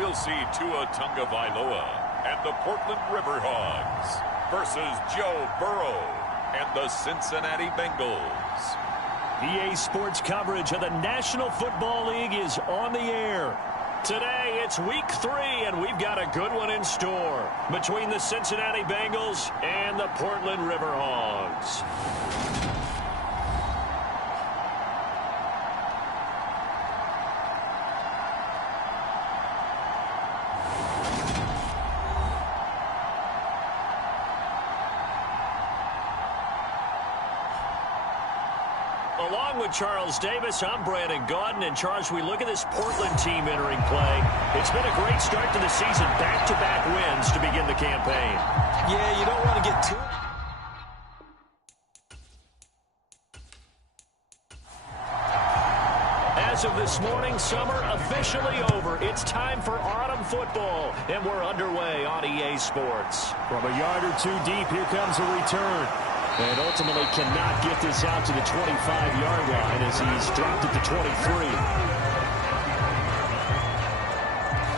we'll see Tua Tagovailoa and the Portland River Hogs versus Joe Burrow and the Cincinnati Bengals. EA Sports coverage of the National Football League is on the air. Today, it's week 3, and we've got a good one in store between the Cincinnati Bengals and the Portland River Hogs. Along with Charles Davis, I'm Brandon Gaudin. And Charles, we look at this Portland team entering play. It's been a great start to the season. Back-to-back wins to begin the campaign. Yeah, you don't want to get too... As of this morning, summer officially over. It's time for autumn football, and we're underway on EA Sports. From a yard or two deep, here comes a return. And ultimately cannot get this out to the 25-yard line as he's dropped at the 23.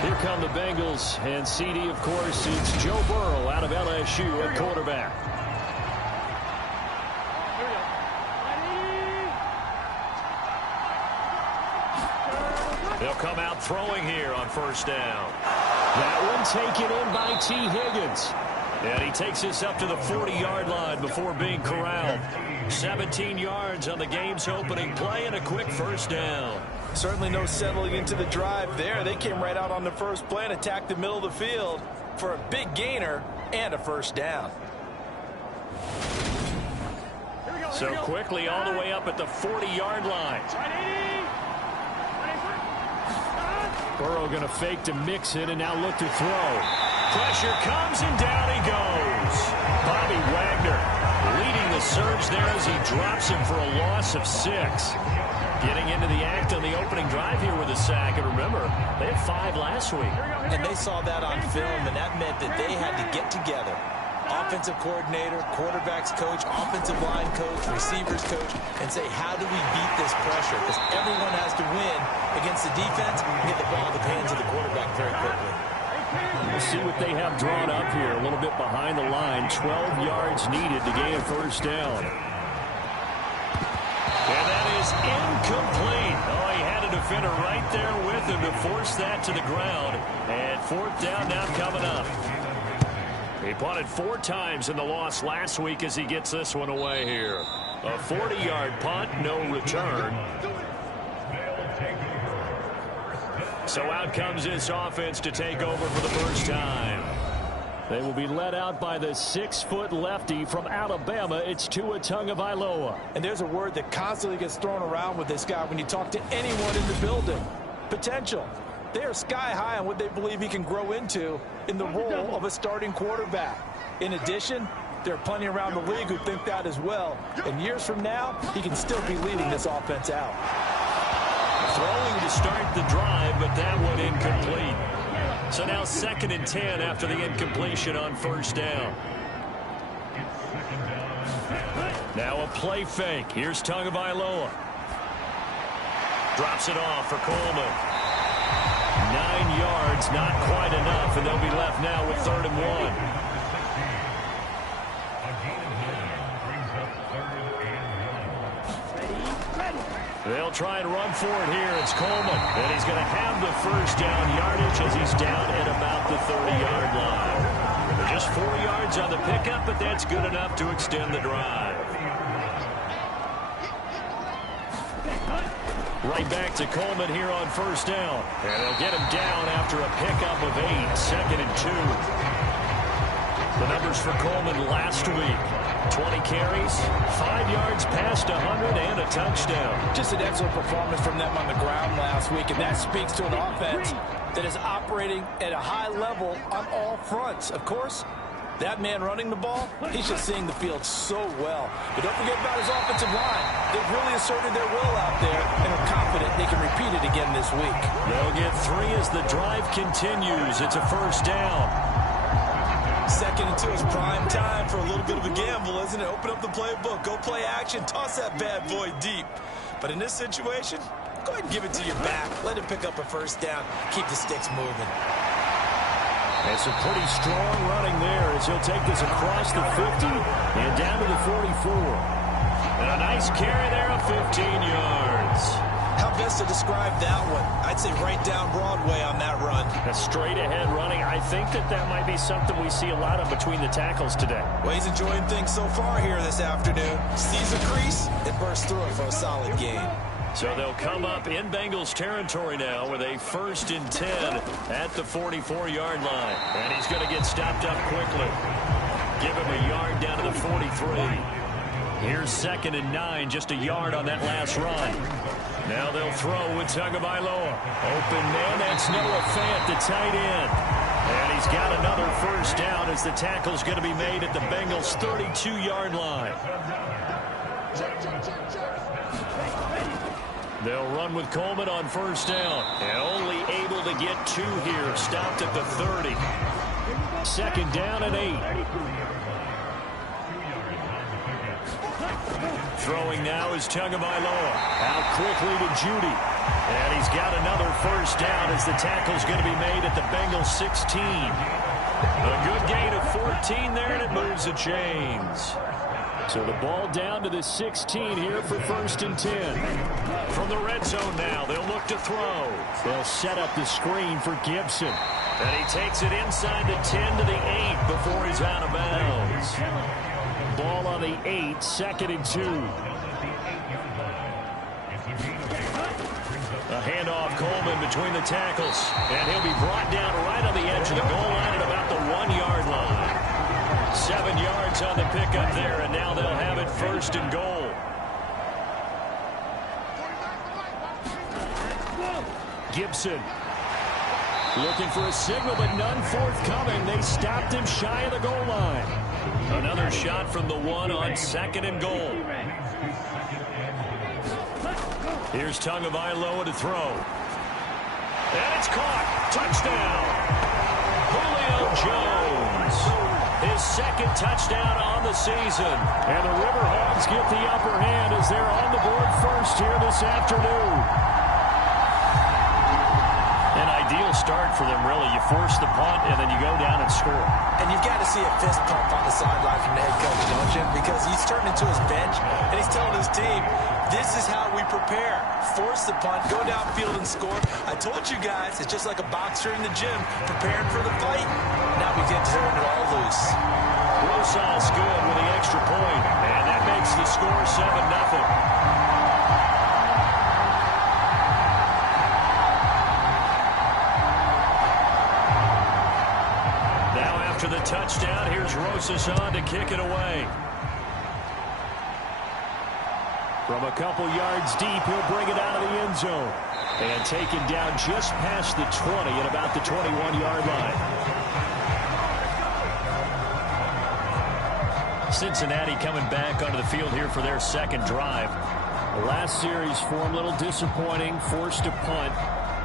Here come the Bengals, and CD, of course, it's Joe Burrow out of LSU at quarterback. They'll come out throwing here on first down. That one taken in by T. Higgins. And he takes this up to the 40-yard line before being corralled. 17 yards on the game's opening play and a quick first down. Certainly no settling into the drive there. They came right out on the first play and attacked the middle of the field for a big gainer and a first down. So quickly all the way up at the 40-yard line. Burrow going to fake to Mixon and now look to throw. Pressure comes and down he goes. Bobby Wagner leading the surge there as he drops him for a loss of 6. Getting into the act on the opening drive here with a sack. And remember, they had 5 last week. And they saw that on film, and that meant that they had to get together. Offensive coordinator, quarterbacks coach, offensive line coach, receivers coach, and say, how do we beat this pressure? Because everyone has to win against the defense and get the ball in the hands of the quarterback very quickly. We'll see what they have drawn up here. A little bit behind the line. 12 yards needed to gain a first down. And that is incomplete. Oh, he had a defender right there with him to force that to the ground. And fourth down now coming up. He punted 4 times in the loss last week as he gets this one away here. A 40-yard punt, no return. So out comes this offense to take over for the first time. They will be led out by the 6-foot lefty from Alabama. It's Tua Tagovailoa. And there's a word that constantly gets thrown around with this guy when you talk to anyone in the building. Potential. They are sky high on what they believe he can grow into in the role of a starting quarterback. In addition, there are plenty around the league who think that as well. And years from now, he can still be leading this offense out. Throwing to start the drive, but that one incomplete. So now 2nd and 10 after the incompletion on first down. Now a play fake. Here's Tagovailoa. Drops it off for Coleman. 9 yards, not quite enough, and they'll be left now with 3rd and 1. They'll try and run for it here. It's Coleman, and he's going to have the first down yardage as he's down at about the 30-yard line. Just 4 yards on the pickup, but that's good enough to extend the drive. Right back to Coleman here on first down. And they'll get him down after a pickup of 8, 2nd and 2. The numbers for Coleman last week. 20 carries, 5 yards past 100, and a touchdown. Just an excellent performance from them on the ground last week, and that speaks to an offense that is operating at a high level on all fronts. Of course, that man running the ball, he's just seeing the field so well. But don't forget about his offensive line. They've really asserted their will out there and are confident they can repeat it again this week. They'll get 3 as the drive continues. It's a first down. 2nd and 2 is prime time for a little bit of a gamble, isn't it? Open up the playbook, go play action, toss that bad boy deep. But in this situation, go ahead and give it to your back. Let him pick up a first down. Keep the sticks moving. It's a pretty strong running there as he'll take this across the 50 and down to the 44. And a nice carry there of 15 yards. How best to describe that one? I'd say right down Broadway on that run. A straight-ahead running. I think that might be something we see a lot of between the tackles today. Well, he's enjoying things so far here this afternoon. Sees a crease and bursts through it for a solid gain. So they'll come up in Bengals territory now with a 1st and 10 at the 44-yard line. And he's going to get stopped up quickly. Give him a yard down to the 43. Here's 2nd and 9, just a yard on that last run. Now they'll throw with Tagovailoa. Open man, that's Noah Fant, the tight end. And he's got another first down as the tackle's going to be made at the Bengals' 32-yard line. They'll run with Coleman on first down. And only able to get 2 here. Stopped at the 30. 2nd down and 8. Throwing now is Tagovailoa. Out quickly to Judy. And he's got another first down as the tackle's going to be made at the Bengals 16. A good gain of 14 there, and it moves the chains. So the ball down to the 16 here for 1st and 10. From the red zone now, they'll look to throw. They'll set up the screen for Gibson. And he takes it inside the 10 to the 8 before he's out of bounds. Ball on the 8, 2nd and 2. A handoff, Coleman between the tackles. And he'll be brought down right on the edge of the goal line at about the 1-yard line. 7 yards on the pickup there, and now they'll have it 1st and goal. Gibson looking for a signal, but none forthcoming. They stopped him shy of the goal line. Another shot from the 1 on 2nd and goal. Here's Tagovailoa to throw. And it's caught. Touchdown. Julio Jones. His 2nd touchdown on the season. And the River Hogs get the upper hand as they're on the board first here this afternoon. An ideal start for them, really. You force the punt, and then you go down and score. And you've got to see a fist pump on the sideline from the head coach, don't you? Because he's turned into his bench, and he's telling his team, this is how we prepare. Force the punt, go downfield and score. I told you guys, it's just like a boxer in the gym, preparing for the fight. Now we get to turn it all loose. Rosas good with the extra point, and that makes the score 7-0. To the touchdown, here's Rosas on to kick it away. From a couple yards deep, he'll bring it out of the end zone. And taken down just past the 20 at about the 21-yard line. Cincinnati coming back onto the field here for their 2nd drive. The last series for them a little disappointing, forced a punt.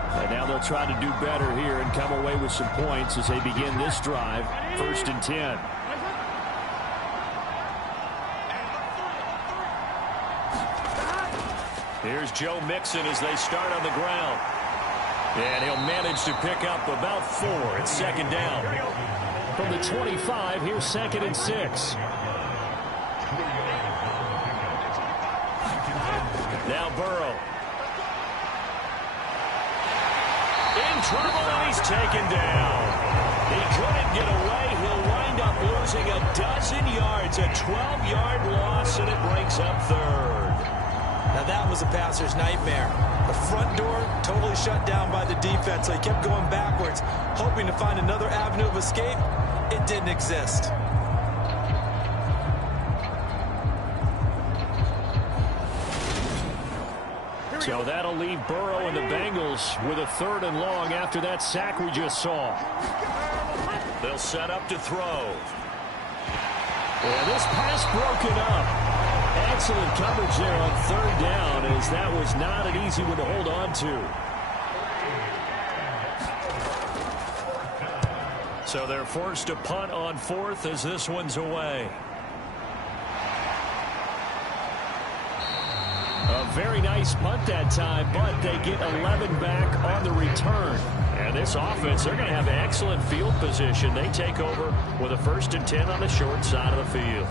And now they'll try to do better here and come away with some points as they begin this drive. 1st and 10. Here's Joe Mixon as they start on the ground. And he'll manage to pick up about 4. It's 2nd down. From the 25, here's 2nd and 6. Now Burrow. In trouble, and he's taken down. He couldn't get away. He'll wind up losing a dozen yards, a 12-yard loss, and it brings up 3rd. Now that was a passer's nightmare. The front door totally shut down by the defense, so he kept going backwards, hoping to find another avenue of escape. It didn't exist. So that'll leave Burrow and the Bengals with a 3rd and long after that sack we just saw. They'll set up to throw. And this pass broken up. Excellent coverage there on 3rd down, as that was not an easy one to hold on to. So they're forced to punt on 4th as this one's away. A very nice punt that time, but they get 11 back on the return. And this offense, they're going to have excellent field position. They take over with a 1st and 10 on the short side of the field.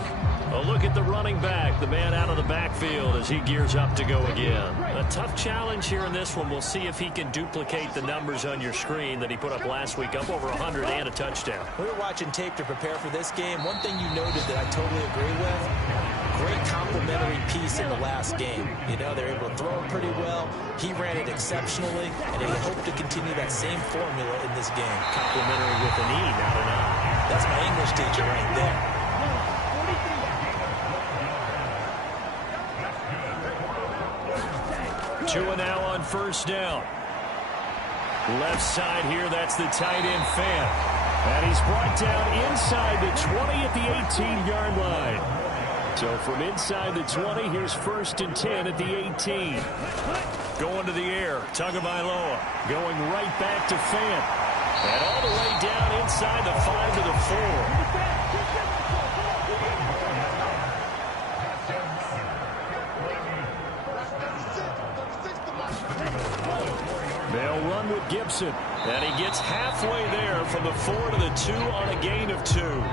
A look at the running back, the man out of the backfield as he gears up to go again. A tough challenge here in this one. We'll see if he can duplicate the numbers on your screen that he put up last week, up over 100 and a touchdown. We were watching tape to prepare for this game. One thing you noted that I totally agree with, great complementary piece in the last game. You know, they're able to throw it pretty well. He ran it exceptionally, and they hope to continue that same formula in this game. Complementary with an E, not an I. That's my English teacher right there. Tua now on 1st down. Left side here, that's the tight end Fant. And he's brought down inside the 20 at the 18-yard line. So from inside the 20, here's 1st and 10 at the 18. Going to the air, Tagovailoa going right back to Fant. And all the way down inside the 5 to the 4. They'll run with Gibson. And he gets halfway there from the 4 to the 2 on a gain of 2.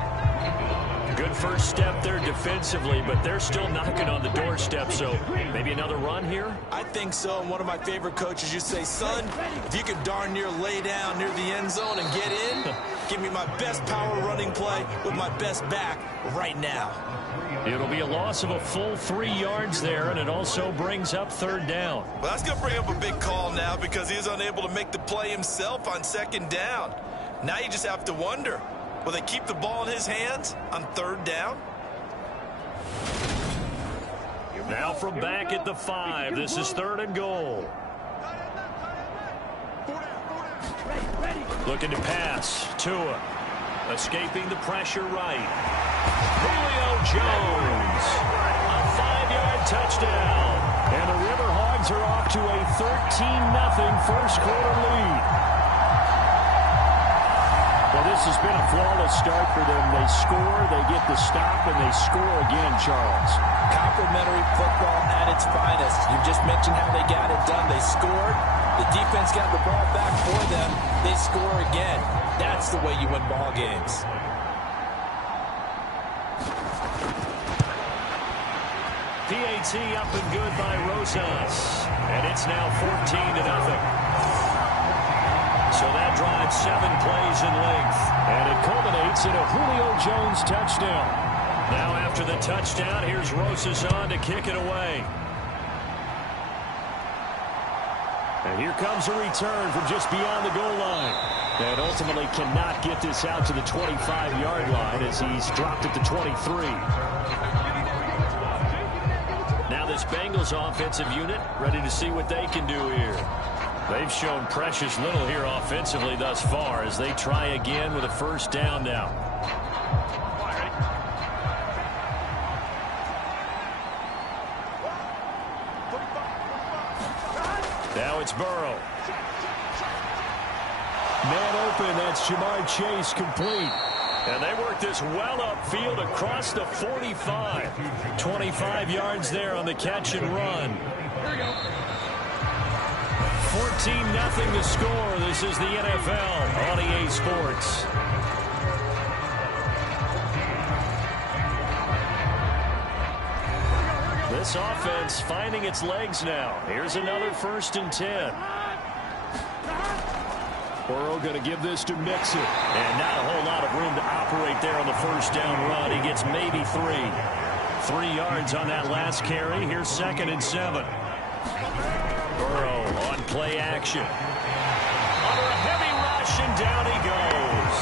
Good first step there defensively, but they're still knocking on the doorstep, so maybe another run here? I think so, and one of my favorite coaches used to say, son, if you could darn near lay down near the end zone and get in, give me my best power running play with my best back right now. It'll be a loss of a full 3 yards there, and it also brings up 3rd down. Well, that's going to bring up a big call now because he is unable to make the play himself on 2nd down. Now you just have to wonder, will they keep the ball in his hands on 3rd down? Now from back at the 5, this is 3rd and goal. Looking to pass. Tua escaping the pressure right. Julio Jones. A 5-yard touchdown. And the River Hogs are off to a 13-0 first quarter lead. Well, this has been a flawless start for them. They score, they get the stop, and they score again, Charles. Complimentary football at its finest. You just mentioned how they got it done. They scored. The defense got the ball back for them. They score again. That's the way you win ball games. PAT up and good by Rosas. And it's now 14-0. So that drives 7 plays in length. And it culminates in a Julio Jones touchdown. Now after the touchdown, here's Rosas on to kick it away. And here comes a return from just beyond the goal line. And ultimately cannot get this out to the 25-yard line as he's dropped at the 23. Now this Bengals offensive unit ready to see what they can do here. They've shown precious little here offensively thus far as they try again with a 1st down now. Now it's Burrow. Man open, that's Jamar Chase complete. And they work this well upfield across the 45. 25 yards there on the catch and run. 14-0 the score. This is the NFL on EA Sports. This offense finding its legs now. Here's another 1st and 10. Burrow going to give this to Mixon. And not a whole lot of room to operate there on the 1st down run. He gets maybe 3. 3 yards on that last carry. Here's 2nd and 7. Burrow on play action. Under a heavy rush, and down he goes.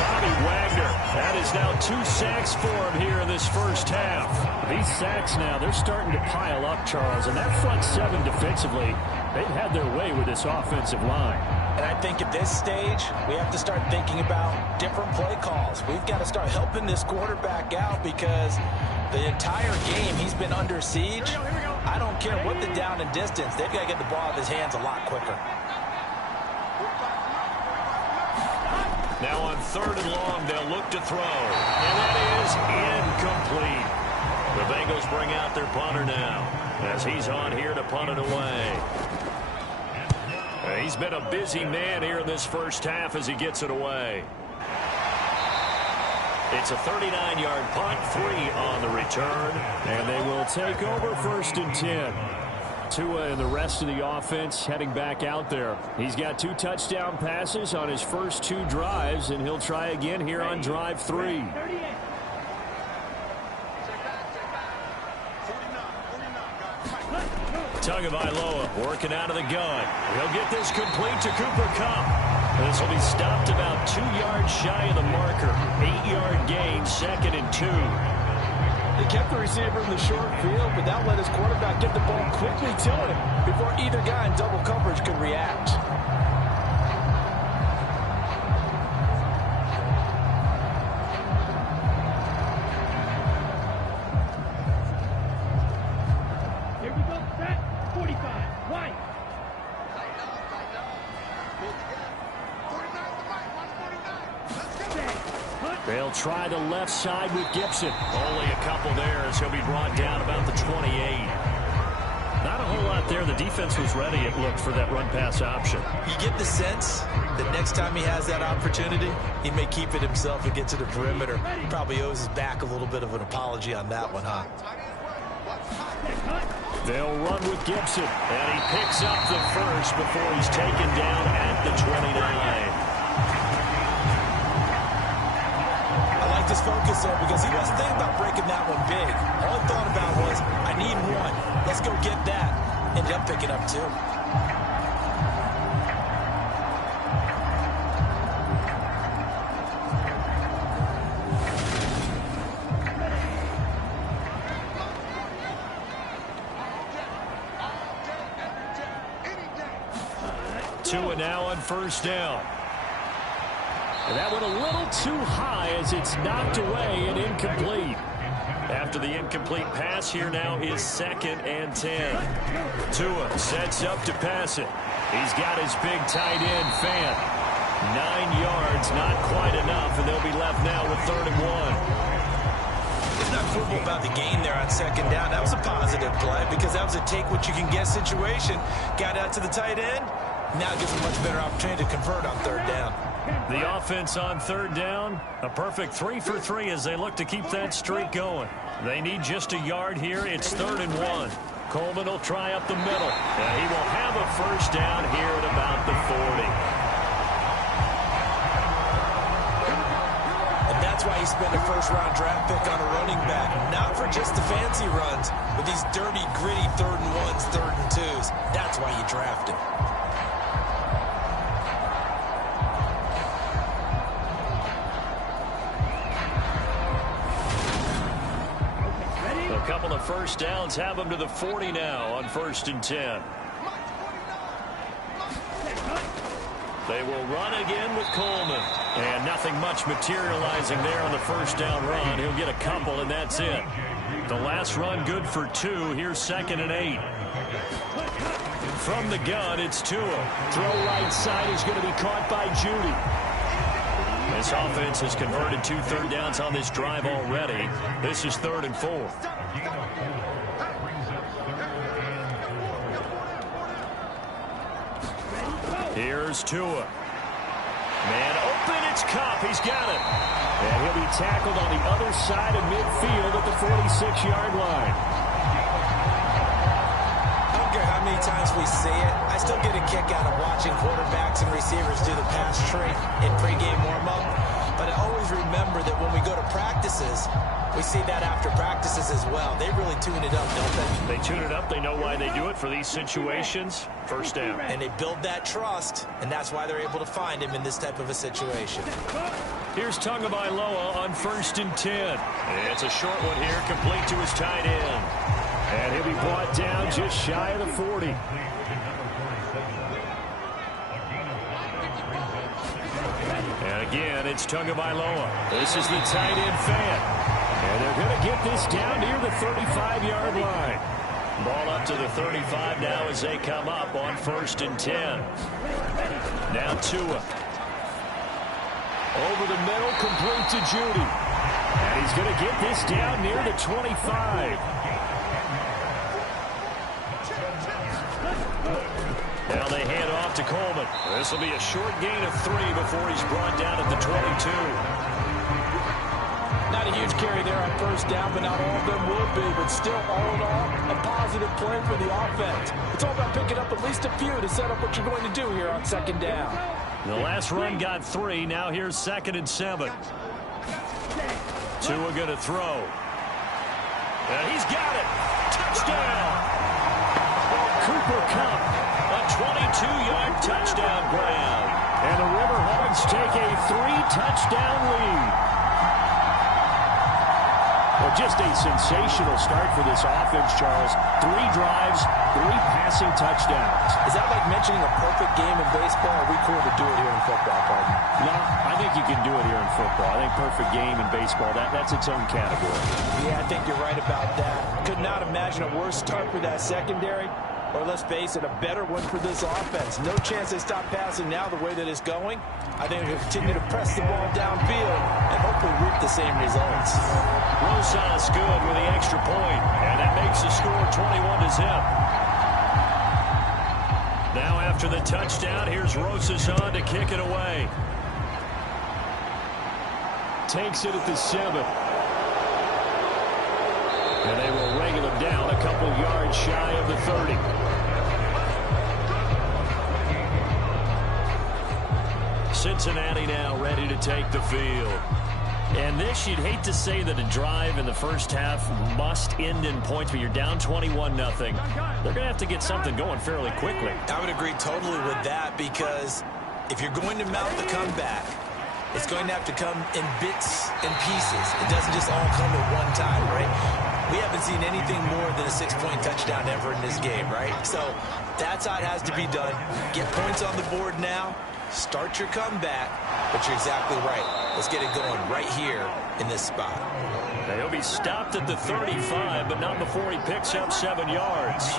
Bobby Wagner. That is now 2 sacks for him here in this first half. These sacks now, they're starting to pile up, Charles. And that front 7 defensively, they've had their way with this offensive line. And I think at this stage, we have to start thinking about different play calls. We've got to start helping this quarterback out because the entire game he's been under siege. I don't care what the down and distance. They've got to get the ball out of his hands a lot quicker. Now on 3rd and long, they'll look to throw. And that is incomplete. The Bengals bring out their punter now as he's on here to punt it away. He's been a busy man here in this first half as he gets it away. It's a 39-yard punt, 3 on the return, and they will take over 1st and 10. Tua and the rest of the offense heading back out there. He's got 2 touchdown passes on his first 2 drives, and he'll try again here on drive 3. Tagovailoa working out of the gun. He'll get this complete to Cooper Kupp. This will be stopped about 2 yards shy of the marker. 8-yard gain, 2nd and 2. They kept the receiver in the short field, but now let his quarterback get the ball quickly to him before either guy in double coverage could react. Here we go, set, 45, right. They'll try the left side with Gibson. Only a couple there as he'll be brought down about the 28. Not a whole lot there. The defense was ready, it looked, for that run-pass option. You get the sense that next time he has that opportunity, he may keep it himself and get to the perimeter. Probably owes his back a little bit of an apology on that one, huh? They'll run with Gibson, and he picks up the first before he's taken down at the 29. His focus there because he wasn't thinking about breaking that one big. All he thought about was, I need 1. Let's go get that. Ended up picking up 2. Tua now on 1st down. And that went a little too high as it's knocked away and incomplete. After the incomplete pass, here now is 2nd and 10. Tua sets up to pass it. He's got his big tight end, Fant. 9 yards, not quite enough, and they'll be left now with 3rd and 1. It's not quibble about the gain there on 2nd down. That was a positive play because that was a take-what-you-can-get situation. Got out to the tight end. Now gives a much better opportunity to convert on 3rd down. The offense on 3rd down, a perfect 3 for 3 as they look to keep that streak going. They need just a yard here. It's 3rd and 1. Coleman will try up the middle, and he will have a 1st down here at about the 40. And that's why you spend a 1st-round draft pick on a running back, not for just the fancy runs, but these dirty, gritty 3rd and 1s, 3rd and 2s. That's why you draft him. A couple of 1st downs have them to the 40 now on 1st and 10. They will run again with Coleman. And nothing much materializing there on the 1st down run. He'll get a couple, and that's it. The last run good for 2. Here's 2nd and 8. From the gun, it's Tua. Throw right side is going to be caught by Judy. This offense has converted 2 3rd downs on this drive already. This is 3rd and 4. Here's Tua. Man open, it's Kupp. He's got it. And he'll be tackled on the other side of midfield at the 46-yard line. I don't care how many times we see it. I still get a kick out of watching quarterbacks and receivers do the pass tree in pregame warm-up. But I always remember that when we go to practices, we see that after practices as well. They really tune it up, don't they? They tune it up. They know why they do it for these situations. 1st down. And they build that trust, and that's why they're able to find him in this type of a situation. Here's Tagovailoa on 1st and 10. It's a short one here, complete to his tight end. And he'll be brought down just shy of the 40. And again, it's Tagovailoa. This is the tight end, Fant. And they're going to get this down near the 35-yard line. Ball up to the 35 now as they come up on 1st and 10. Now Tua. Over the middle, complete to Judy. And he's going to get this down near the 25. Now they hand off to Coleman. This will be a short gain of 3 before he's brought down at the 22. Not a huge carry there on first down, but not all of them will be. But still, all in all, a positive play for the offense. It's all about picking up at least a few to set up what you're going to do here on second down. The last run got 3. Now here's 2nd and 7. Tua going to throw. And he's got it. Touchdown. Cooper Kupp, a 22-yard touchdown grab. And the River Hogs take a 3-touchdown lead. Well, just a sensational start for this offense, Charles. 3 drives, 3 passing touchdowns. Is that like mentioning a perfect game in baseball, or are we cool to do it here in football, pardon? No, I think you can do it here in football. I think perfect game in baseball, that's its own category. Yeah, I think you're right about that. Could not imagine a worse start for that secondary, or let's face it, a better one for this offense. No chance they stop passing now the way that it's going. I think they'll continue to press the ball downfield and hopefully reap the same results. Rosas good with the extra point, and that makes the score 21-0. Now after the touchdown, here's Rosas on to kick it away. Takes it at the 7. And they will wrangle him down a couple yards shy of the 30. Cincinnati now ready to take the field. And this, you'd hate to say that a drive in the first half must end in points, but you're down 21-0. They're going to have to get something going fairly quickly. I would agree totally with that, because if you're going to mount the comeback, it's going to have to come in bits and pieces. It doesn't just all come at one time, right? We haven't seen anything more than a 6-point touchdown ever in this game, right? So that's how it has to be done. Get points on the board now. Start your comeback, but you're exactly right. Let's get it going right here in this spot. Now he'll be stopped at the 35, but not before he picks up 7 yards.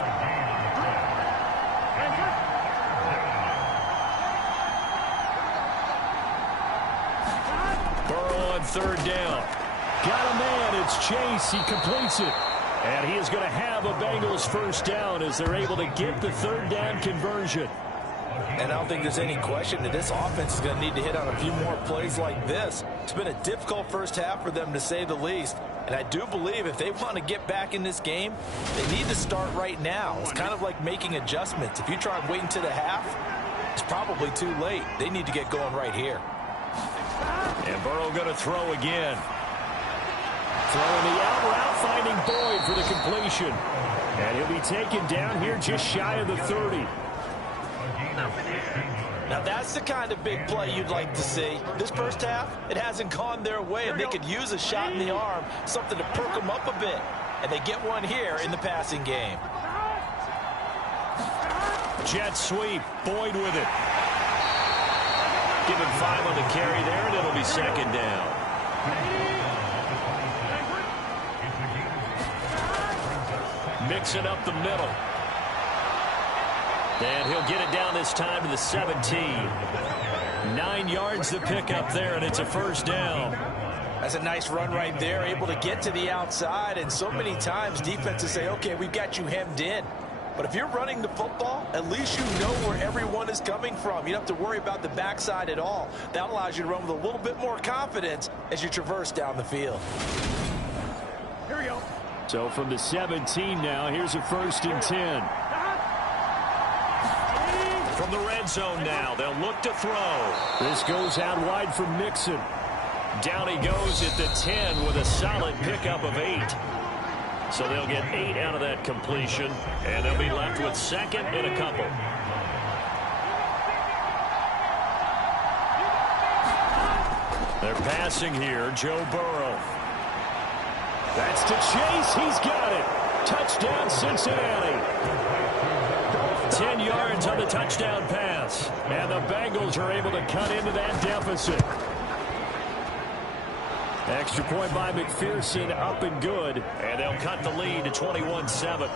Burrow on 3rd down. Got a man. It's Chase. He completes it. And he is going to have a Bengals first down as they're able to get the 3rd down conversion. And I don't think there's any question that this offense is going to need to hit on a few more plays like this. It's been a difficult first half for them, to say the least. And I do believe if they want to get back in this game, they need to start right now. It's kind of like making adjustments. If you try and wait until the half, it's probably too late. They need to get going right here. And Burrow going to throw again. Throwing the out route, finding Boyd for the completion. And he'll be taken down here just shy of the 30. Now that's the kind of big play you'd like to see. This first half, it hasn't gone their way, and they could use a shot in the arm, something to perk them up a bit. And they get one here in the passing game. Jet sweep, Boyd with it. Give him 5 on the carry there, and it'll be 2nd down. Mixing up the middle. And he'll get it down this time to the 17. 9 yards to pick up there, and it's a first down. That's a nice run right there, able to get to the outside. And so many times defenses say, okay, we've got you hemmed in. But if you're running the football, at least you know where everyone is coming from. You don't have to worry about the backside at all. That allows you to run with a little bit more confidence as you traverse down the field. Here we go. So from the 17 now, here's a 1st and 10. From the red zone now, they'll look to throw. This goes out wide for Mixon. Down he goes at the 10 with a solid pickup of 8. So they'll get 8 out of that completion, and they'll be left with 2nd and a couple. They're passing here, Joe Burrow. That's to Chase. He's got it. Touchdown, Cincinnati. 10 yards on the touchdown pass. And the Bengals are able to cut into that deficit. Extra point by McPherson, up and good. And they'll cut the lead to 21-7.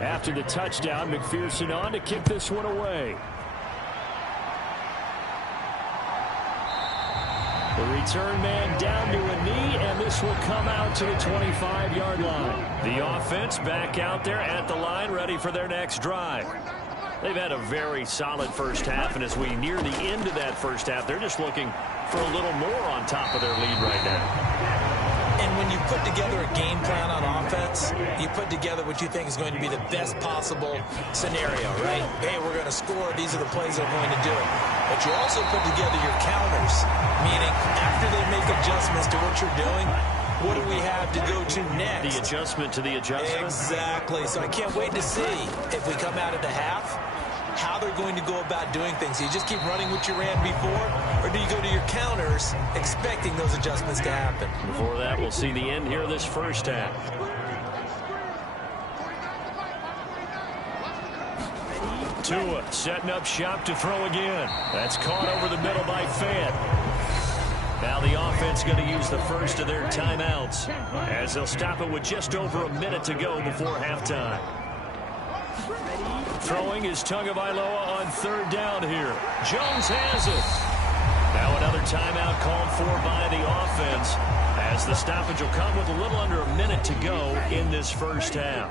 After the touchdown, McPherson on to kick this one away. return man down to a knee, and this will come out to the 25-yard line. The offense back out there at the line, ready for their next drive. They've had a very solid first half, and as we near the end of that first half, they're just looking for a little more on top of their lead right now. And when you put together a game plan on offense, you put together what you think is going to be the best possible scenario, right? Hey, we're going to score. These are the plays that are going to do it. But you also put together your counters, meaning after they make adjustments to what you're doing, what do we have to go to next? The adjustment to the adjustment. Exactly. So I can't wait to see if we come out of the half, how they're going to go about doing things. Do you just keep running what you ran before, or do you go to your counters expecting those adjustments to happen? Before that, we'll see the end here of this first half. Tua setting up shop to throw again. That's caught over the middle by Fant. Now the offense going to use the first of their timeouts as they'll stop it with just over a minute to go before halftime. Throwing is Tagovailoa on third down here. Jones has it. Now another timeout called for by the offense as the stoppage will come with a little under a minute to go in this first half.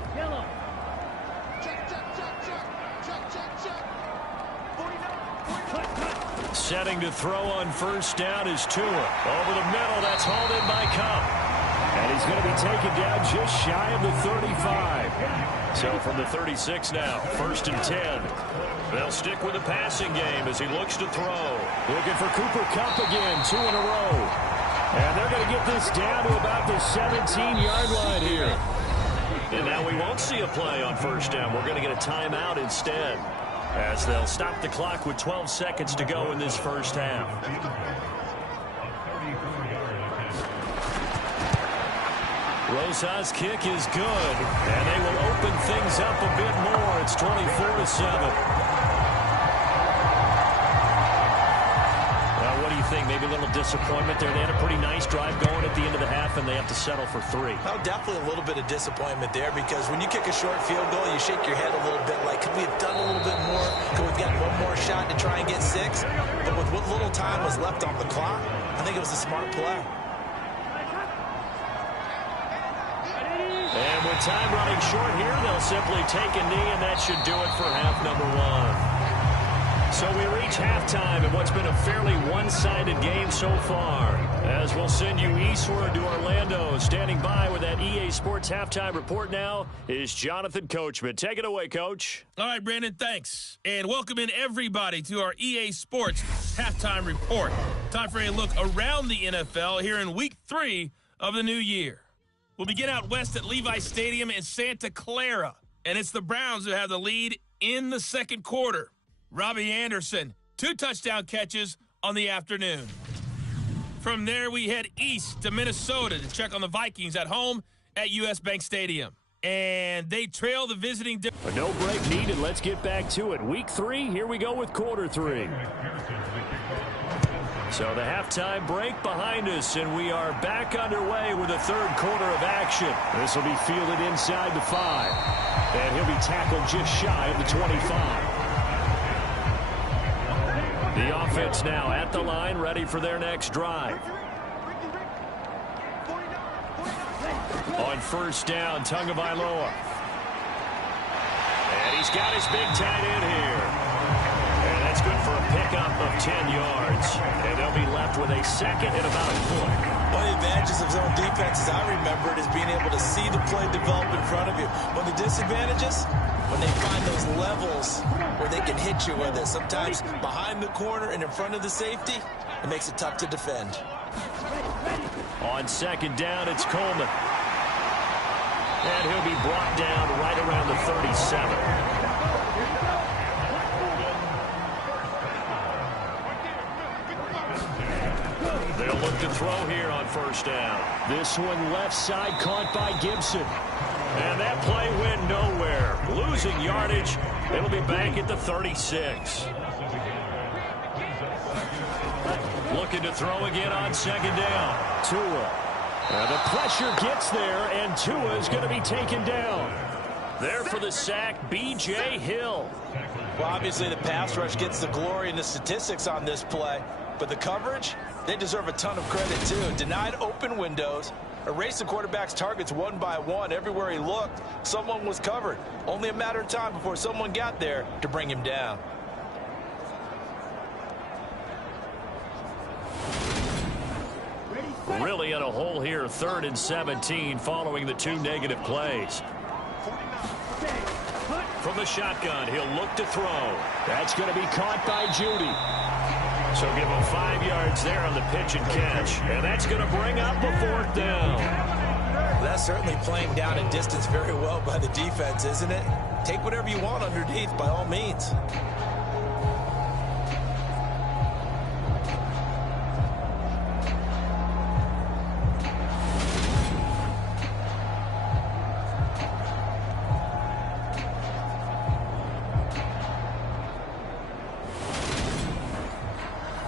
Setting to throw on first down is Tua. Over the middle, that's hauled in by Cup. And he's going to be taken down just shy of the 35. So from the 36 now, 1st and 10. They'll stick with the passing game as he looks to throw. Looking for Cooper Kupp again, 2 in a row. And they're going to get this down to about the 17-yard line here. And now we won't see a play on first down. We're going to get a timeout instead, as they'll stop the clock with 12 seconds to go in this first half. Rosa's kick is good, and they will open things up a bit more. It's 24-7. What do you think? Maybe a little disappointment there. They had a pretty nice drive going at the end of the half, and they have to settle for 3. Well, definitely a little bit of disappointment there, because when you kick a short field goal, you shake your head a little bit like, could we have done a little bit more? Could we have gotten one more shot to try and get 6? But with what little time was left on the clock, I think it was a smart play. And with time running short here, they'll simply take a knee, and that should do it for half number 1. So we reach halftime in what's been a fairly one-sided game so far, as we'll send you eastward to Orlando. Standing by with that EA Sports halftime report now is Jonathan Coachman. Take it away, Coach. All right, Brandon, thanks. And welcome in everybody to our EA Sports halftime report. Time for a look around the NFL here in week 3 of the new year. We'll begin out west at Levi Stadium in Santa Clara, and it's the Browns who have the lead in the second quarter. Robbie Anderson, 2 touchdown catches on the afternoon. From there, we head east to Minnesota to check on the Vikings at home at U.S. Bank Stadium. And they trail the visiting... No break needed. Let's get back to it. Week 3, here we go with quarter 3. So the halftime break behind us, and we are back underway with the third quarter of action. This will be fielded inside the 5. And he'll be tackled just shy of the 25. The offense now at the line, ready for their next drive. On first down, Tagovailoa. And he's got his big tight end here. And that's good for a pickup of 10 yards. And they'll be left with a second and about a foot. One of the advantages of zone defense, as I remember it, is being able to see the play develop in front of you. One of the disadvantages, when they find those levels where they can hit you with it. Sometimes behind the corner and in front of the safety, it makes it tough to defend. On second down, it's Coleman. And he'll be brought down right around the 37. They'll look to throw here on first down. This one left side caught by Gibson. And that play went nowhere. Losing yardage. It'll be back at the 36. Looking to throw again on second down. Tua. The pressure gets there, and Tua is going to be taken down. There for the sack, B.J. Hill. Well, obviously the pass rush gets the glory and the statistics on this play, but the coverage, They deserve a ton of credit, too. Denied open windows, erased the quarterback's targets one by one. Everywhere he looked, someone was covered. Only a matter of time before someone got there to bring him down. Really in a hole here, 3rd and 17 following the 2 negative plays. From the shotgun, he'll look to throw. That's going to be caught by Judy. So give him 5 yards there on the pitch and catch. And that's going to bring up a 4th down. That's certainly playing down a distance very well by the defense, isn't it? Take whatever you want underneath by all means.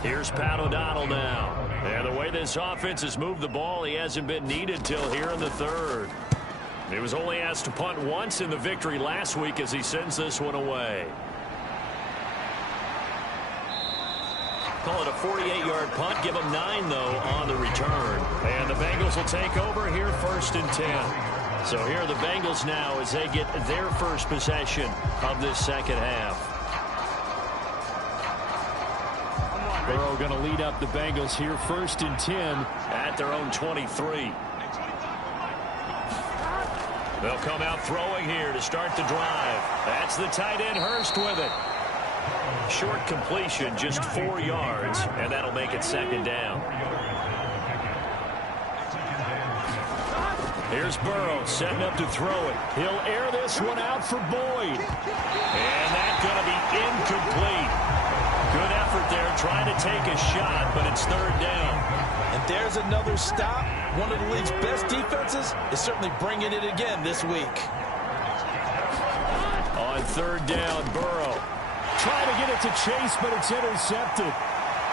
Here's Pat O'Donnell now. And the way this offense has moved the ball, he hasn't been needed till here in the 3rd. He was only asked to punt once in the victory last week as he sends this one away. Call it a 48-yard punt. Give him 9, though, on the return. And the Bengals will take over here 1st and 10. So here are the Bengals now as they get their first possession of this second half. Burrow going to lead up the Bengals here 1st and 10 at their own 23. They'll come out throwing here to start the drive. That's the tight end Hurst with it. Short completion, just 4 yards, and that'll make it 2nd down. Here's Burrow setting up to throw it. He'll air this one out for Boyd. And that's going to be incomplete. Good effort there trying to take a shot, but it's 3rd down. And there's another stop. One of the league's best defenses is certainly bringing it again this week. On 3rd down, Burrow. Trying to get it to Chase, but it's intercepted.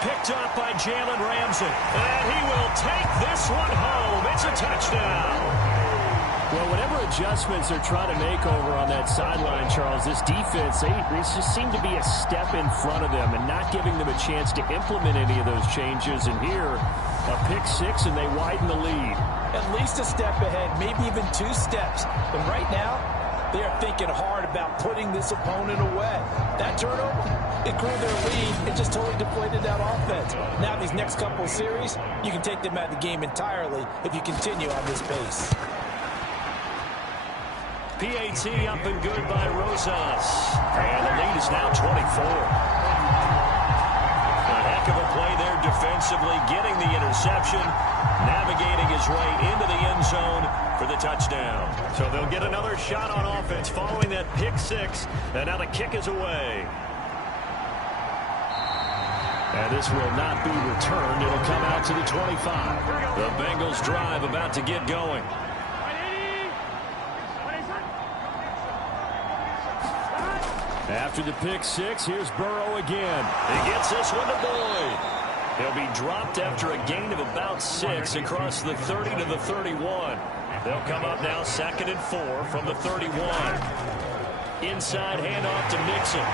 Picked up by Jalen Ramsey. And he will take this one home. It's a touchdown. Well, whatever adjustments they're trying to make over on that sideline, Charles, this defense, they just seem to be a step in front of them and not giving them a chance to implement any of those changes. And here, a pick 6, and they widen the lead. At least a step ahead, maybe even 2 steps. And right now, they are thinking hard about putting this opponent away. That turnover, it grew their lead. It just totally deflated that offense. Now these next couple of series, you can take them out of the game entirely if you continue on this pace. PAT up and good by Rosas. And the lead is now 24. A heck of a play there defensively, getting the interception, navigating his way into the end zone for the touchdown. So they'll get another shot on offense following that pick 6, and now the kick is away. And this will not be returned. It'll come out to the 25. The Bengals drive about to get going. After the pick 6, here's Burrow again. He gets this one to Boyd. He'll be dropped after a gain of about 6 across the 30 to the 31. They'll come up now 2nd and 4 from the 31. Inside handoff to Mixon.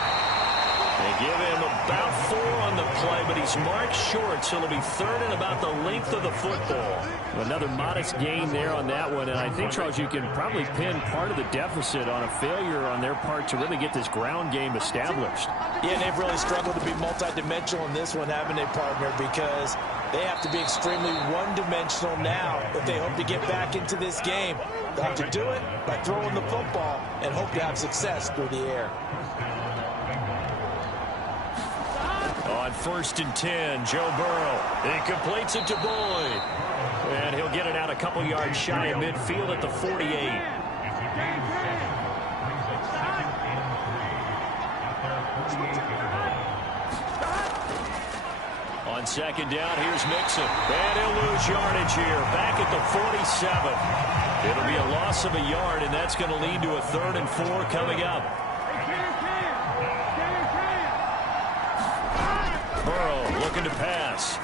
They give him about 4 on the play, but he's marked short, so it'll be 3rd and about the length of the football. Another modest gain there on that one, and I think, Charles, you can probably pin part of the deficit on a failure on their part to really get this ground game established. Yeah, and they've really struggled to be multidimensional in this one, haven't they, partner, because they have to be extremely one-dimensional now if they hope to get back into this game. They'll have to do it by throwing the football and hope to have success through the air. On 1st and 10, Joe Burrow. He completes it to Boyd. And he'll get it out a couple yards shy of midfield at the 48. On 2nd down, here's Mixon. And he'll lose yardage here, back at the 47. It'll be a loss of a yard, and that's going to lead to a 3rd and 4 coming up. Burrow looking to pass.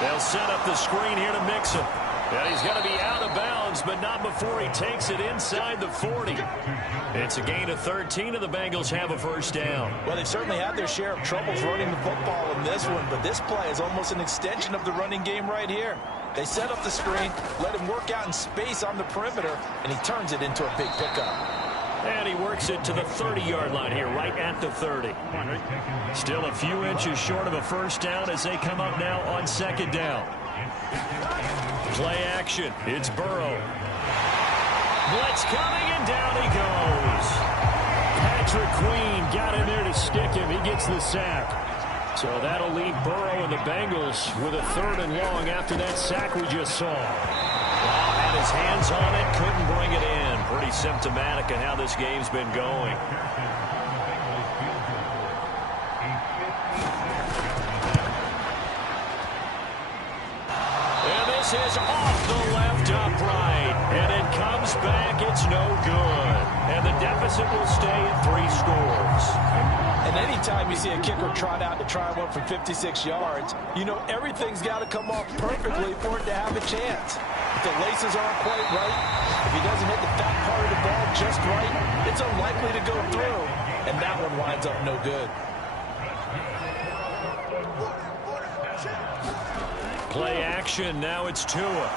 They'll set up the screen here to Mixon. And he's going to be out of bounds downs, but not before he takes it inside the 40. It's a gain of 13, and the Bengals have a first down. Well, they've certainly had their share of troubles running the football in this one, but this play is almost an extension of the running game right here. They set up the screen, let him work out in space on the perimeter, and he turns it into a big pickup. And he works it to the 30-yard line here, right at the 30. Still a few inches short of a first down as they come up now on second down. Play action. It's Burrow. Blitz coming, and down he goes. Patrick Queen got in there to stick him. He gets the sack. So that'll leave Burrow and the Bengals with a 3rd and long after that sack we just saw. Had his hands on it, couldn't bring it in. Pretty symptomatic of how this game's been going. And this is off the left upright. And it comes back. It's no good. And the deficit will stay at 3 scores. And anytime you see a kicker trot out to try one from 56 yards, you know everything's got to come off perfectly for it to have a chance. If the laces aren't quite right, if he doesn't hit the fat part of the ball just right, it's unlikely to go through. And that one winds up no good. Play action. Now it's Tua.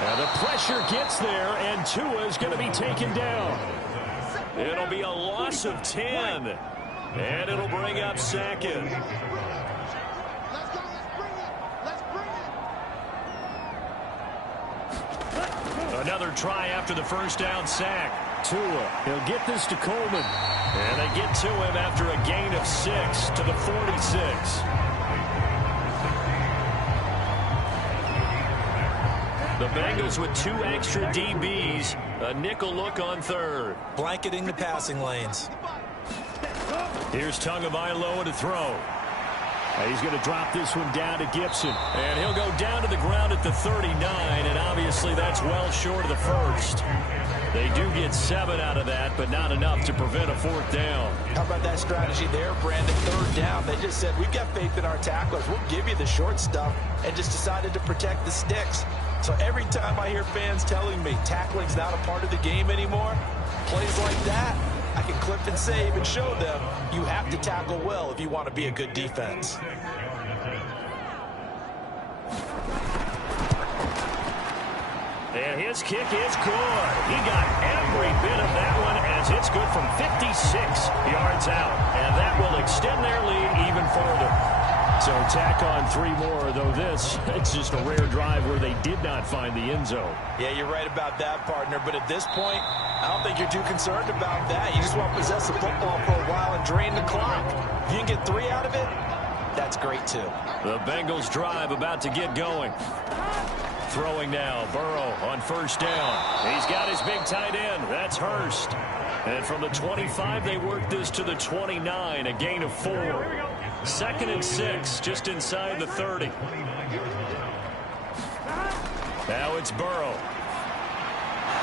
And the pressure gets there, and Tua is going to be taken down. It'll be a loss of 10. And it'll bring up second. Another try after the first down sack. Tua, he'll get this to Coleman. And they get to him after a gain of 6 to the 46. The Bengals with 2 extra DBs. A nickel look on 3rd. Blanketing the passing lanes. Here's Tagovailoa to throw. He's going to drop this one down to Gibson. And he'll go down to the ground at the 39, and obviously that's well short of the first. They do get 7 out of that, but not enough to prevent a 4th down. How about that strategy there, Brandon? 3rd down. They just said, we've got faith in our tacklers. We'll give you the short stuff, and just decided to protect the sticks. So every time I hear fans telling me tackling's not a part of the game anymore, plays like that, I can clip and save and show them you have to tackle well if you want to be a good defense. And his kick is good. He got every bit of that one as it's good from 56 yards out. And that will extend their lead even further. So tack on 3 more, though it's just a rare drive where they did not find the end zone. Yeah, you're right about that, partner. But at this point, I don't think you're too concerned about that. You just want to possess the football for a while and drain the clock. If you can get 3 out of it, that's great, too. The Bengals drive about to get going. Throwing now, Burrow on first down. He's got his big tight end. That's Hurst. And from the 25, they work this to the 29, a gain of 4. 2nd and 6, just inside the 30. Now it's Burrow.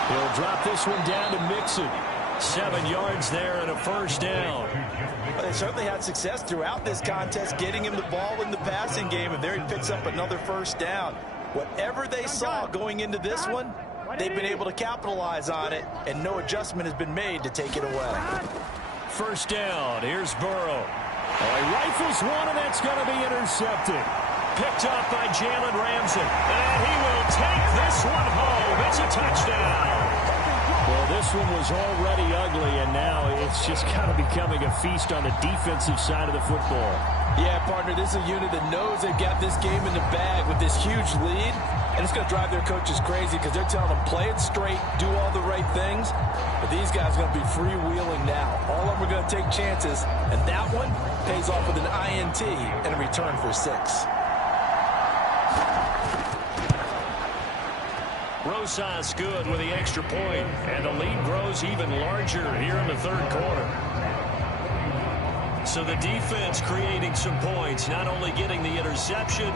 He'll drop this one down to Mixon. 7 yards there and a first down. Well, they certainly had success throughout this contest getting him the ball in the passing game, and there he picks up another first down. Whatever they saw going into this one, they've been able to capitalize on it, and no adjustment has been made to take it away. First down. Here's Burrow. He rifles one, and that's going to be intercepted. Picked up by Jalen Ramsey. And he will take this one home. It's a touchdown. Well, this one was already ugly, and now it's just kind of becoming a feast on the defensive side of the football. Yeah, partner, this is a unit that knows they've got this game in the bag with this huge lead. And it's going to drive their coaches crazy because they're telling them, play it straight, do all the right things. But these guys are going to be freewheeling now. All of them are going to take chances. And that one pays off with an INT and a return for 6. Rosas good with the extra point, and the lead grows even larger here in the 3rd quarter. So the defense creating some points, not only getting the interception,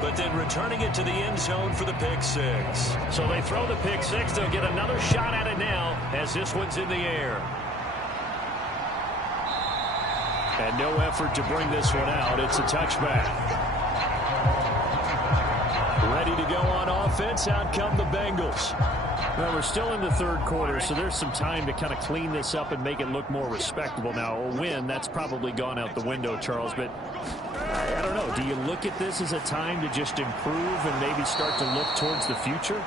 but then returning it to the end zone for the pick 6. So they throw the pick 6. They'll get another shot at it now as this one's in the air. And no effort to bring this one out. It's a touchback. Ready to go on offense. Out come the Bengals. Well, we're still in the third quarter, so there's some time to kind of clean this up and make it look more respectable. Now, a win, that's probably gone out the window, Charles, but I don't know. Do you look at this as a time to just improve and maybe start to look towards the future?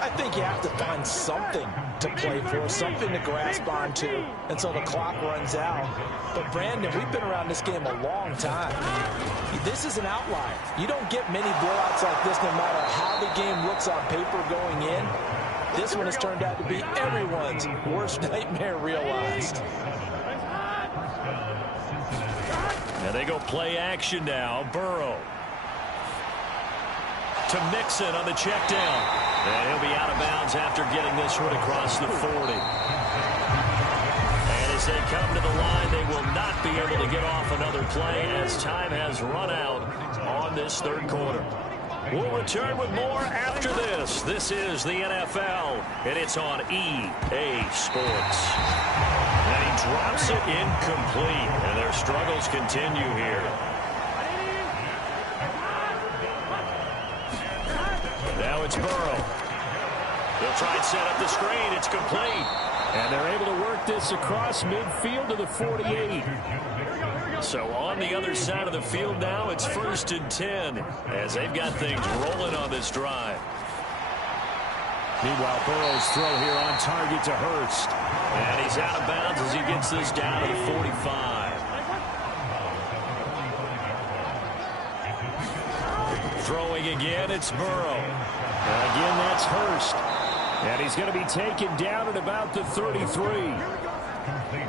I think you have to find something to play for, something to grasp onto until the clock runs out. But, Brandon, we've been around this game a long time. This is an outlier. You don't get many blowouts like this no matter how the game looks on paper going in. This one has turned out to be everyone's worst nightmare realized. And they go play action now. Burrow to Mixon on the check down. And he'll be out of bounds after getting this one across the 40. And as they come to the line, they will not be able to get off another play as time has run out on this third quarter. We'll return with more after this. This is the NFL, and it's on EA Sports. And he drops it incomplete, and their struggles continue here. Now it's Burrow. They'll try and set up the screen. It's complete. And they're able to work this across midfield to the 48. So on the other side of the field now, it's 1st and 10 as they've got things rolling on this drive. Meanwhile, Burrow's throw here on target to Hurst. And he's out of bounds as he gets this down to the 45. Throwing again, it's Burrow. Again, that's Hurst. And he's going to be taken down at about the 33.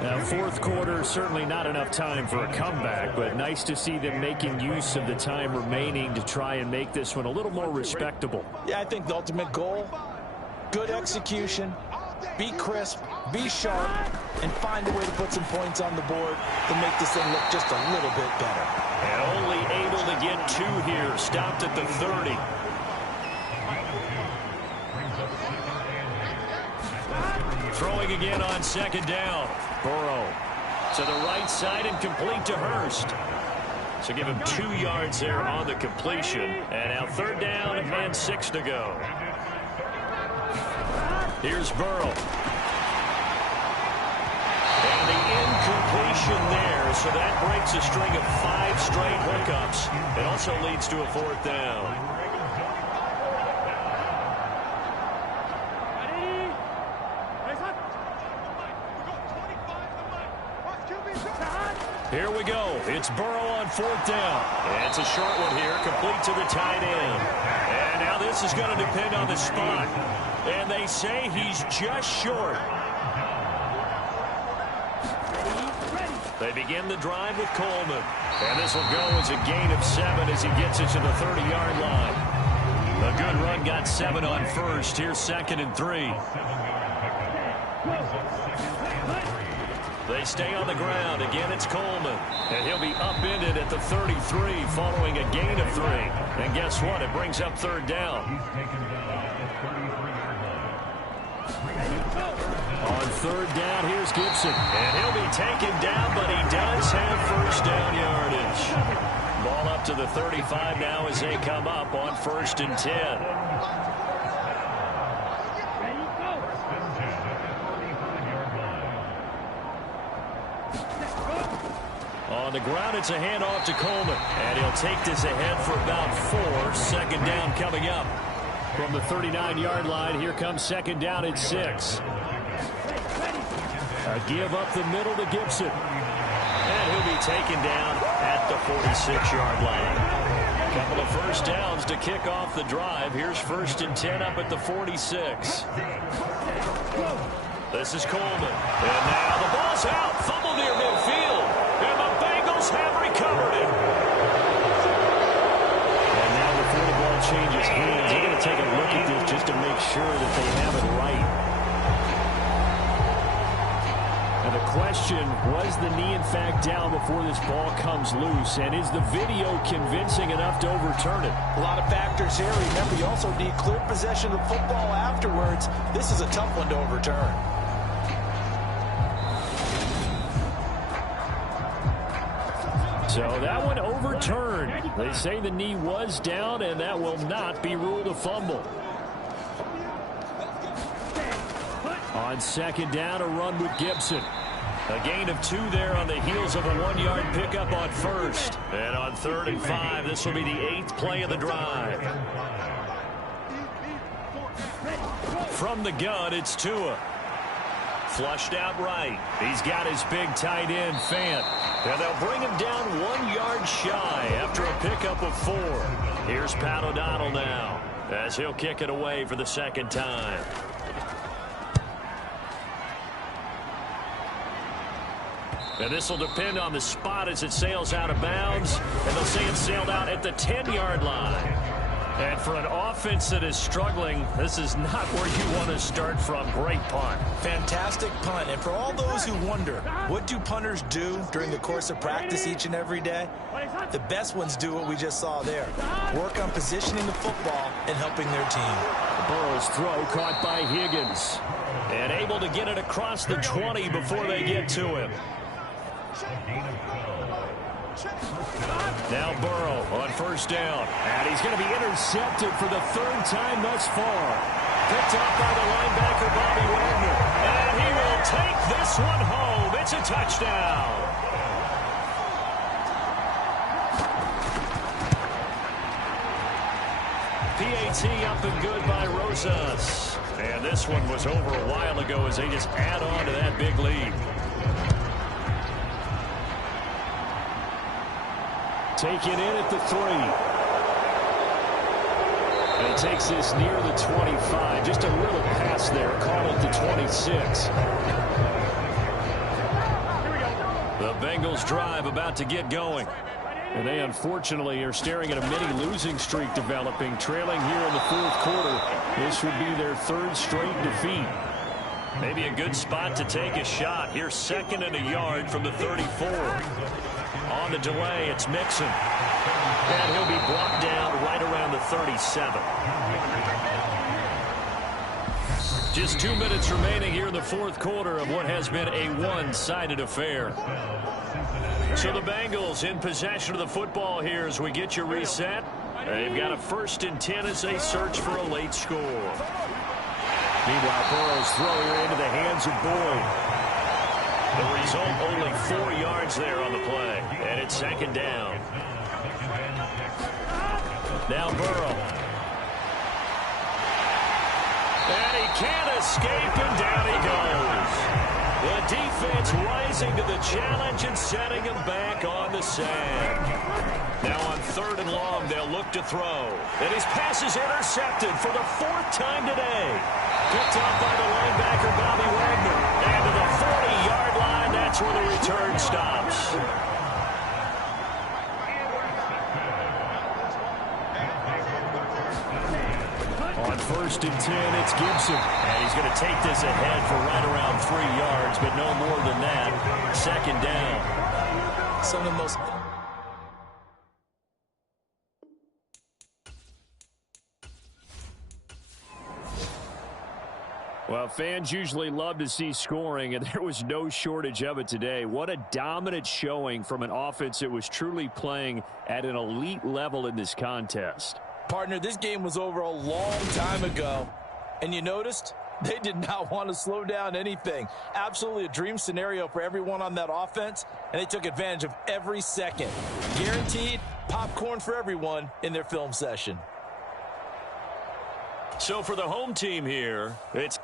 Now, fourth quarter, certainly not enough time for a comeback, but nice to see them making use of the time remaining to try and make this one a little more respectable. Yeah, I think the ultimate goal, good execution, be crisp, be sharp, and find a way to put some points on the board to make this thing look just a little bit better. And only able to get 2 here, stopped at the 30. Throwing again on 2nd down. Burrow to the right side and complete to Hurst. So give him 2 yards there on the completion. And now 3rd down and 6 to go. Here's Burrow. And the incompletion there. So that breaks a string of 5 straight hookups. It also leads to a 4th down. Here we go. It's Burrow on 4th down. And it's a short one here, complete to the tight end. And now this is going to depend on the spot. And they say he's just short. They begin the drive with Coleman. And this will go as a gain of 7 as he gets it to the 30-yard line. A good run got 7 on 1st. Here's 2nd and 3. They stay on the ground. Again, it's Coleman. And he'll be upended at the 33 following a gain of 3. And guess what? It brings up 3rd down. On 3rd down, here's Gibson. And he'll be taken down, but he does have 1st down yardage. Ball up to the 35 now as they come up on 1st and 10. On the ground, it's a handoff to Coleman. And he'll take this ahead for about 4. 2nd down coming up. From the 39-yard line, here comes 2nd down at 6. A give up the middle to Gibson. And he'll be taken down at the 46-yard line. A couple of 1st downs to kick off the drive. Here's 1st and 10 up at the 46. This is Coleman. And now the ball's out. Fumble near midfield. And the Bengals have recovered it. And now before the ball changes hands, they're going to take a look at this just to make sure that they have it right. And the question, was the knee in fact down before this ball comes loose? And is the video convincing enough to overturn it? A lot of factors here. Remember, you also need clear possession of the football afterwards. This is a tough one to overturn. So that one overturned. They say the knee was down, and that will not be ruled a fumble. On second down, a run with Gibson. A gain of 2 there on the heels of a 1-yard pickup on first. And on 3rd and 5, this will be the 8th play of the drive. From the gun, it's Tua. Flushed out right. He's got his big tight end, Fant. And they'll bring him down 1 yard shy after a pickup of 4. Here's Pat O'Donnell now as he'll kick it away for the second time. And this will depend on the spot as it sails out of bounds. And they'll say it sailed out at the 10-yard line. And for an offense that is struggling, this is not where you want to start from. Great punt. Fantastic punt. And for all those who wonder, what do punters do during the course of practice each and every day? The best ones do what we just saw there. Work on positioning the football and helping their team. Burrow's throw caught by Higgins. And able to get it across the 20 before they get to him. Now Burrow on first down. And he's going to be intercepted for the 3rd time thus far. Picked up by the linebacker, Bobby Wagner. And he will take this one home. It's a touchdown. PAT up and good by Rosas. And this one was over a while ago as they just add on to that big lead. Taken in at the 3. And he takes this near the 25. Just a little pass there. Call it the 26. The Bengals drive about to get going. And they unfortunately are staring at a mini losing streak developing. Trailing here in the 4th quarter. This would be their 3rd straight defeat. Maybe a good spot to take a shot. Here's 2nd and a yard from the 34. On the delay, it's Mixon. And he'll be brought down right around the 37. Just 2 minutes remaining here in the 4th quarter of what has been a one-sided affair. So the Bengals in possession of the football here as we get you reset. They've got a 1st and 10 as they search for a late score. Meanwhile, Burrow's throw here into the hands of Boyd. The result, only 4 yards there on the play. And it's 2nd down. Now Burrow. And he can't escape, and down he goes. The defense rising to the challenge and setting him back on the sand. Now on 3rd and long, they'll look to throw. And his pass is intercepted for the 4th time today. Picked up by the linebacker, Bobby Wagner. And to the 40-yard line, that's where the return stops. On 1st and 10, it's Gibson. And he's going to take this ahead for right around 3 yards, but no more than that. 2nd down. Some of the most... Well, fans usually love to see scoring, and there was no shortage of it today. What a dominant showing from an offense that was truly playing at an elite level in this contest. Partner, this game was over a long time ago, and you noticed they did not want to slow down anything. Absolutely a dream scenario for everyone on that offense, and they took advantage of every second. Guaranteed popcorn for everyone in their film session. So for the home team here, it's